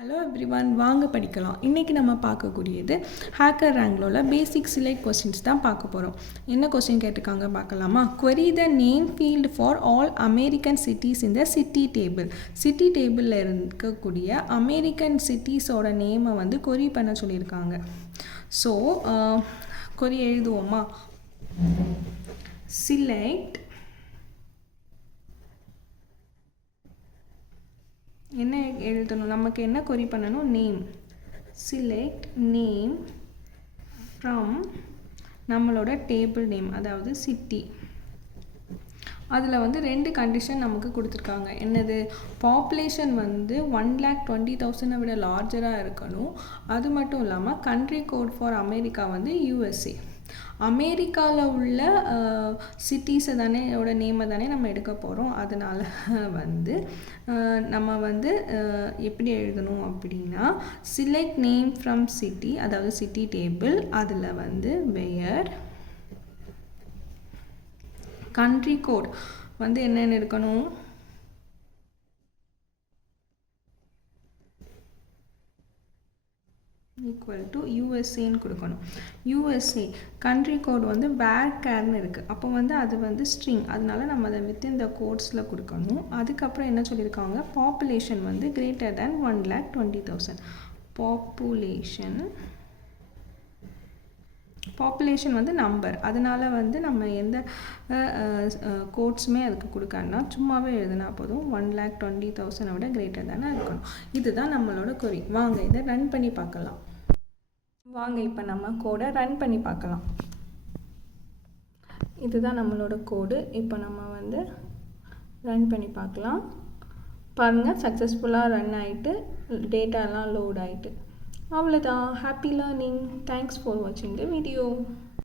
Hello everyone, வாங்க படிக்கலாம். இன்றைக்கி நம்ம பார்க்கக்கூடியது ஹேக்கர் ரேங்க்லோட பேசிக் சிலெக்ட் கொஸ்டின்ஸ் தான் பார்க்க போகிறோம். என்ன கொஸ்டின் கேட்டிருக்காங்க பார்க்கலாமா? query the name field for all American cities in the city table. City டேபிளில் இருக்கக்கூடிய அமெரிக்கன் சிட்டிஸோட நேமை வந்து query பண்ண சொல்லியிருக்காங்க. So query எழுதுவோமா? select என்ன எழுதணும், நமக்கு என்ன query பண்ணணும்? நேம். select நேம் ஃப்ரம் நம்மளோட டேபிள் நேம், அதாவது சிட்டி. அதில் வந்து 2 கண்டிஷன் நமக்கு கொடுத்துருக்காங்க. என்னது? பாப்புலேஷன் வந்து 1,20,000 விட லார்ஜராக இருக்கணும். அது மட்டும் இல்லாமல் கண்ட்ரி கோட் ஃபார் அமெரிக்கா வந்து USA. அமெரிக்காவில் உள்ள சிட்டிஸை தானே நேமை தானே நம்ம எடுக்க போகிறோம். அதனால் வந்து நம்ம வந்து எப்படி எழுதணும் அப்படின்னா, select நேம் ஃப்ரம் சிட்டி, அதாவது சிட்டி டேபிள். அதில் வந்து where கண்ட்ரி கோட் வந்து என்னென்னு இருக்கணும்? ஈக்குவல் டு யூஎஸ்ஏன்னு கொடுக்கணும். யூஎஸ்ஏ கண்ட்ரி கோட் வந்து வேர் கேர்னு இருக்குது. அப்போ வந்து அது வந்து ஸ்ட்ரிங், அதனால நம்ம அதை வித்தின் த கோட்ஸில் கொடுக்கணும். அதுக்கப்புறம் என்ன சொல்லியிருக்காங்க? பாப்புலேஷன் வந்து greater than 1,20,000. பாப்புலேஷன் வந்து நம்பர், அதனால் வந்து நம்ம எந்த கோட்ஸுமே அதுக்கு கொடுக்கணும்னா சும்மாவே எழுதுனா போதும். 1,20,000 விட greater than இருக்கணும். இதுதான் நம்மளோட query. வாங்க இதை ரன் பண்ணி பார்க்கலாம். வாங்க இப்போ நம்ம கோடை ரன் பண்ணி பார்க்கலாம். இதுதான் நம்மளோட கோடு. இப்போ நம்ம வந்து ரன் பண்ணி பார்க்கலாம். பாருங்கள், சக்ஸஸ்ஃபுல்லாக ரன் ஆகிட்டு டேட்டாலாம் லோட் ஆகிட்டு. அவ்வளோதான். Happy learning. தேங்க்ஸ் ஃபார் வாட்சிங் த வீடியோ.